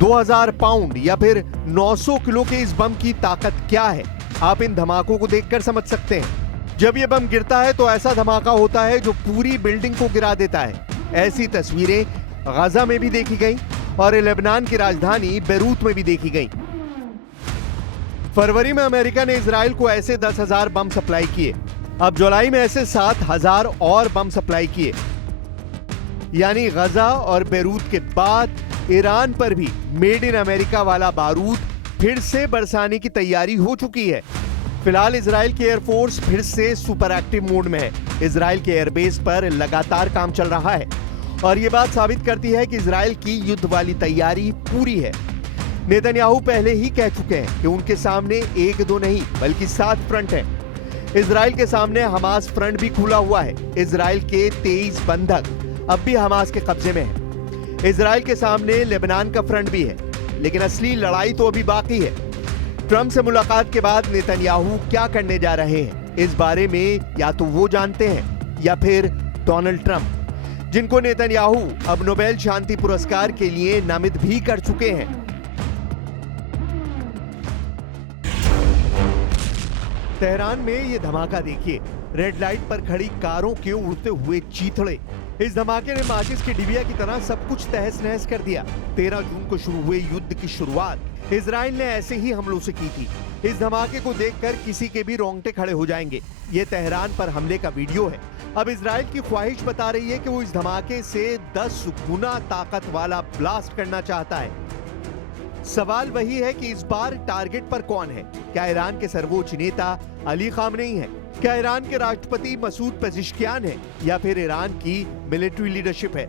2000 pound या फिर 900 kilo के इस बम की ताकत क्या है, आप इन धमाकों को देखकर समझ सकते हैं। जब यह बम गिरता है तो ऐसा धमाका होता है जो पूरी बिल्डिंग को गिरा देता है। ऐसी तस्वीरें गाजा में भी देखी गई और लेबनान की राजधानी बेरूत में भी देखी गई। फरवरी में अमेरिका ने इजराइल को ऐसे 10,000 बम सप्लाई किए। अब जुलाई में ऐसे 7,000 और बम सप्लाई किए। यानी गाजा और बेरूत के बाद ईरान पर भी मेड इन अमेरिका वाला बारूद फिर से बरसाने की तैयारी हो चुकी है। फिलहाल इजराइल की एयरफोर्स फिर से सुपर एक्टिव मोड में है। इजराइल के एयरबेस पर लगातार काम चल रहा है और यह बात साबित करती है कि इजराइल की युद्ध वाली तैयारी पूरी है। नेतन्याहू पहले ही कह चुके हैं कि उनके सामने 1-2 नहीं बल्कि 7 फ्रंट है। इजराइल के सामने हमास फ्रंट भी खुला हुआ है। इजराइल के 23 बंधक अब भी हमास के कब्जे में है। इजराइल के सामने लेबनान का फ्रंट भी है, लेकिन असली लड़ाई तो अभी बाकी है। ट्रंप से मुलाकात के बाद नेतन्याहू क्या करने जा रहे हैं, इस बारे में या तो वो जानते हैं या फिर डोनाल्ड ट्रंप, जिनको नेतन्याहू अब नोबेल शांति पुरस्कार के लिए नामित भी कर चुके हैं। तेहरान में ये धमाका देखिए, रेड लाइट पर खड़ी कारों के उड़ते हुए चीथड़े। इस धमाके ने माचिस की डिबिया की तरह सब कुछ तहस नहस कर दिया। 13 जून को शुरू हुए युद्ध की शुरुआत इजराइल ने ऐसे ही हमलों से की थी। इस धमाके को देखकर किसी के भी रोंगटे खड़े हो जाएंगे। ये तेहरान पर हमले का वीडियो है। अब इजराइल की ख्वाहिश बता रही है कि वो इस धमाके से 10 गुना ताकत वाला ब्लास्ट करना चाहता है। सवाल वही है कि इस बार टारगेट पर कौन है? क्या ईरान के सर्वोच्च नेता अली खामनेई है? क्या ईरान के राष्ट्रपति मसूद पेजिशकियान है? या फिर ईरान की मिलिट्री लीडरशिप है?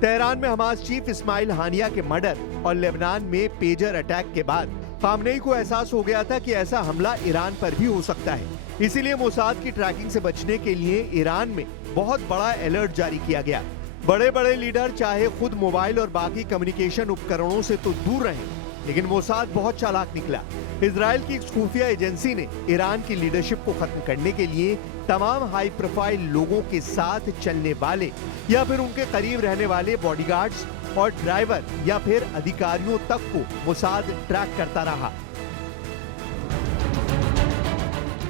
तेहरान में हमास चीफ इस्माइल हानिया के मर्डर और लेबनान में पेजर अटैक के बाद खामनेई को एहसास हो गया था कि ऐसा हमला ईरान पर भी हो सकता है। इसीलिए मोसाद की ट्रैकिंग से बचने के लिए ईरान में बहुत बड़ा अलर्ट जारी किया गया। बड़े बड़े लीडर चाहे खुद मोबाइल और बाकी कम्युनिकेशन उपकरणों से तो दूर रहें, लेकिन मोसाद बहुत चालाक निकला। इजराइल की खुफिया एजेंसी ने ईरान की लीडरशिप को खत्म करने के लिए तमाम हाई प्रोफाइल लोगों के साथ चलने वाले या फिर उनके करीब रहने वाले बॉडीगार्ड्स और ड्राइवर या फिर अधिकारियों तक को मोसाद ट्रैक करता रहा।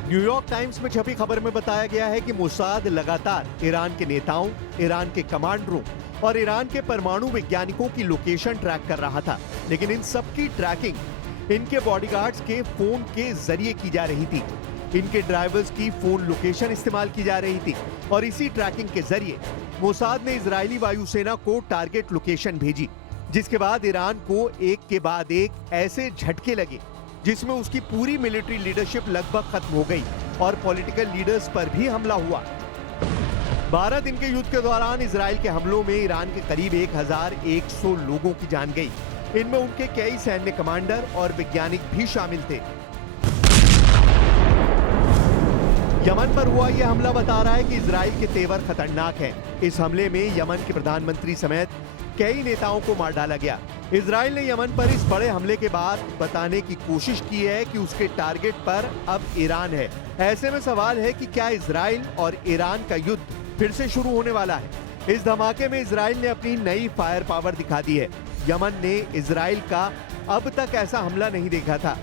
न्यूयॉर्क टाइम्स में छपी खबर में बताया गया है कि मोसाद लगातार ईरान के नेताओं, ईरान के कमांडरों और ईरान के परमाणु वैज्ञानिकों की लोकेशन ट्रैक कर रहा था। लेकिन इन सब की ट्रैकिंग इनके बॉडीगार्ड्स के फोन के जरिए की जा रही थी। इनके ड्राइवर्स की फोन लोकेशन इस्तेमाल की जा रही थी और इसी ट्रैकिंग के जरिए मोसाद ने इजरायली वायुसेना को टारगेट लोकेशन भेजी, जिसके बाद ईरान को एक के बाद एक ऐसे झटके लगे जिसमें उसकी पूरी मिलिट्री लीडरशिप लगभग खत्म हो गई और पॉलिटिकल लीडर्स पर भी हमला हुआ। 12 दिन के युद्ध के दौरान इजराइल के हमलों में ईरान के करीब 1100 लोगों की जान गई। इनमें उनके कई सैन्य कमांडर और वैज्ञानिक भी शामिल थे। यमन पर हुआ यह हमला बता रहा है कि इजराइल के तेवर खतरनाक हैं। इस हमले में यमन के प्रधानमंत्री समेत कई नेताओं को मार डाला गया। इजराइल ने यमन पर इस बड़े हमले के बाद बताने की कोशिश की है कि उसके टारगेट पर अब ईरान है। ऐसे में सवाल है कि क्या इजराइल और ईरान का युद्ध फिर से शुरू होने वाला है? इस धमाके में इजराइल ने अपनी नई फायर पावर दिखा दी है। यमन ने इजराइल का अब तक ऐसा हमला नहीं देखा था।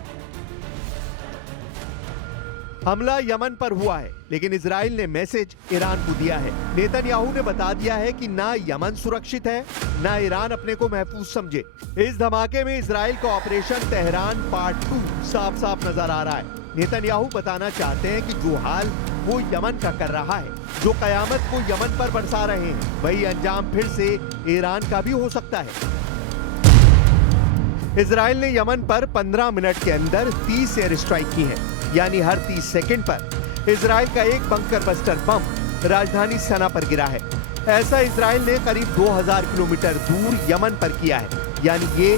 हमला यमन पर हुआ है, लेकिन इजराइल ने मैसेज ईरान को दिया है। नेतन्याहू ने बता दिया है कि ना यमन सुरक्षित है, ना ईरान अपने को महफूज समझे। इस धमाके में इजराइल का ऑपरेशन तेहरान पार्ट 2 साफ साफ नजर आ रहा है। नेतन्याहू बताना चाहते हैं कि जो हाल वो यमन का कर रहा है, जो कयामत को यमन पर बरसा रहे हैं, वही अंजाम फिर से ईरान का भी हो सकता है। इजराइल ने यमन पर 15 मिनट के अंदर 30 एयर स्ट्राइक की है, यानी हर 30 सेकंड पर इजराइल का एक बंकर बस्टर बम राजधानी सना पर गिरा है। ऐसा इजराइल ने करीब 2000 किलोमीटर दूर यमन पर किया है, यानी ये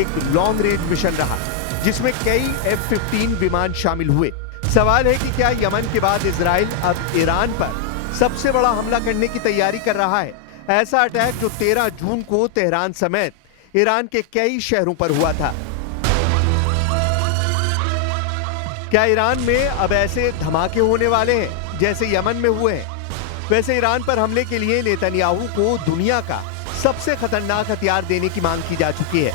एक लॉन्ग रेंज मिशन रहा जिसमें कई F-15 विमान शामिल हुए। सवाल है कि क्या यमन के बाद इजराइल अब ईरान पर सबसे बड़ा हमला करने की तैयारी कर रहा है? ऐसा अटैक जो 13 जून को तेहरान समेत ईरान के कई शहरों पर हुआ था। क्या ईरान में अब ऐसे धमाके होने वाले हैं जैसे यमन में हुए हैं? वैसे ईरान पर हमले के लिए नेतन्याहू को दुनिया का सबसे खतरनाक हथियार देने की मांग की जा चुकी है।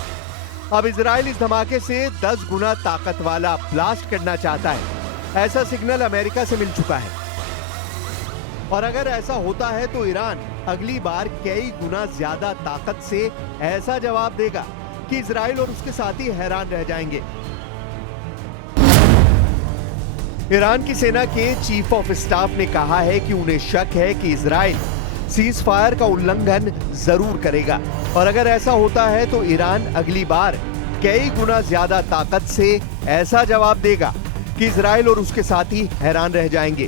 अब इजराइल इस धमाके से 10 गुना ताकत वाला ब्लास्ट करना चाहता है। ऐसा सिग्नल अमेरिका से मिल चुका है और अगर ऐसा होता है तो ईरान अगली बार कई गुना ज्यादा ताकत से ऐसा जवाब देगा कि इजराइल और उसके साथी हैरान रह जाएंगे। ईरान की सेना के चीफ ऑफ स्टाफ ने कहा है कि उन्हें शक है कि इजराइल सीज फायर का उल्लंघन जरूर करेगा और अगर ऐसा होता है तो ईरान अगली बार कई गुना ज्यादा ताकत से ऐसा जवाब देगा कि इजराइल और उसके साथी हैरान रह जाएंगे।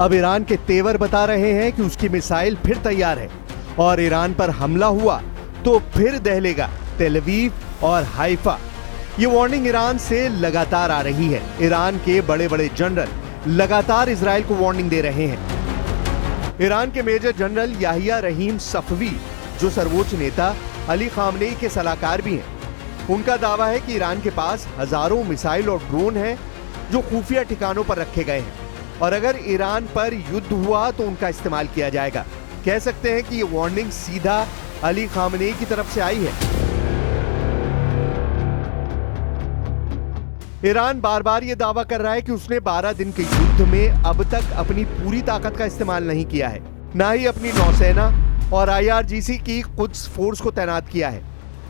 अब ईरान के तेवर बता रहे हैं कि उसकी मिसाइल फिर तैयार है और ईरान पर हमला हुआ तो फिर दहलेगा तेल अवीव और हाइफा। ये वार्निंग ईरान से लगातार आ रही है। ईरान के बड़े बड़े जनरल लगातार इजराइल को वार्निंग दे रहे हैं। ईरान के मेजर जनरल याहिया रहीम सफवी, जो सर्वोच्च नेता अली खामनेई के सलाहकार भी हैं, उनका दावा है कि ईरान के पास हजारों मिसाइल और ड्रोन हैं जो खुफिया ठिकानों पर रखे गए हैं और अगर ईरान पर युद्ध हुआ तो उनका इस्तेमाल किया जाएगा। कह सकते हैं कि ये वार्निंग सीधा अली खामनेई की तरफ से आई है। ईरान बार बार ये दावा कर रहा है कि उसने 12 दिन के युद्ध में अब तक अपनी पूरी ताकत का इस्तेमाल नहीं किया है, ना ही अपनी नौसेना और IRGC की कुछ फोर्स को तैनात किया है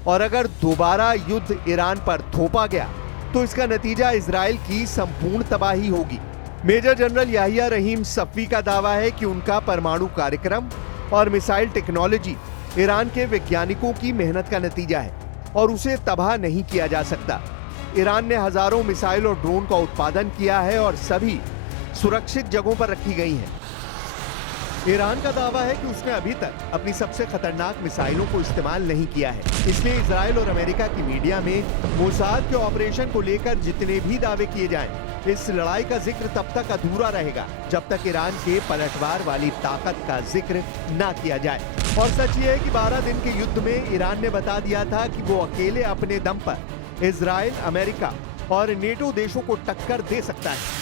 और अगर दोबारा युद्ध ईरान पर थोपा गया तो इसका नतीजा इजराइल की संपूर्ण तबाही होगी। मेजर जनरल याहिया रहीम सफवी का दावा है कि उनका परमाणु कार्यक्रम और मिसाइल टेक्नोलॉजी ईरान के वैज्ञानिकों की मेहनत का नतीजा है और उसे तबाह नहीं किया जा सकता। ईरान ने हजारों मिसाइल और ड्रोन का उत्पादन किया है और सभी सुरक्षित जगहों पर रखी गई हैं। ईरान का दावा है कि उसने अभी तक अपनी सबसे खतरनाक मिसाइलों को इस्तेमाल नहीं किया है, इसलिए इजराइल और अमेरिका की मीडिया में मोसाद के ऑपरेशन को लेकर जितने भी दावे किए जाएं, इस लड़ाई का जिक्र तब तक अधूरा रहेगा जब तक ईरान के पलटवार वाली ताकत का जिक्र ना किया जाए। और सच ये है कि 12 दिन के युद्ध में ईरान ने बता दिया था कि वो अकेले अपने दम पर इजराइल, अमेरिका और नेटो देशों को टक्कर दे सकता है।